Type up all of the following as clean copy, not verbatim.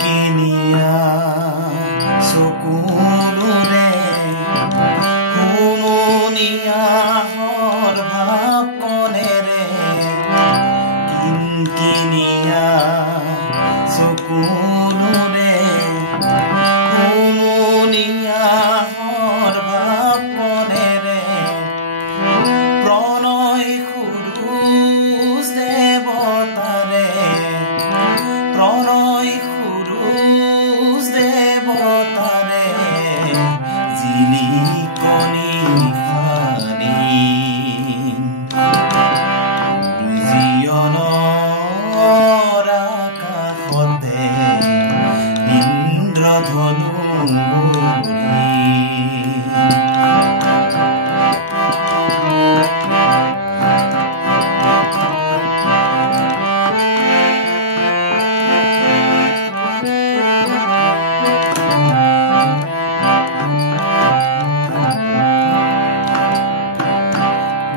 কিনিয়া চকুলোৰে হুমুনিয়া ভাৱকণেৰে কিনিয়া চকুলোৰে হুমুনিয়া ভাৱকণেৰে প্ৰণয় সুৰুজ দেৱতাৰে প্ৰণয় সুৰুজ দেৱতাৰে জিলিকনি ফানি জীৱনৰ আকাশতে ইন্দ্ৰধনু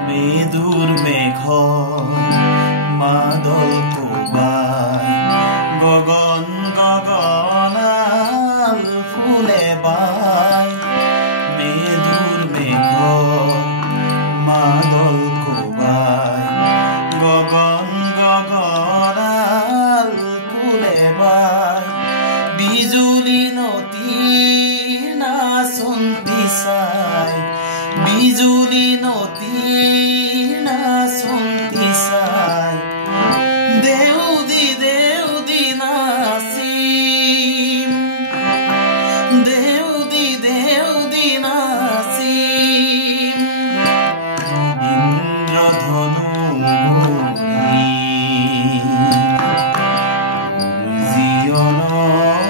মেদুৰ মেঘ মাদল কোবাই গগন গগনাল ফুলে বাই মেদুৰ মেঘ মাদল কোবাই গগন গগনাল ফুলে বাই বিজুলী নদীৰ নাচন্তি চাই বিজুলী নদীৰ নাচন্তি চাই দেউদি নাচিম দেউদি নাচিম ইন্দ্ৰধনু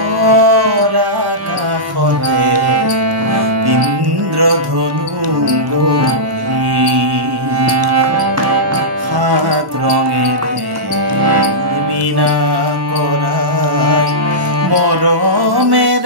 জীৱনৰ আকাশতে ইন্দ্ৰধনু সাত ৰঙেৰে মীনা কৰাই মৰমেৰে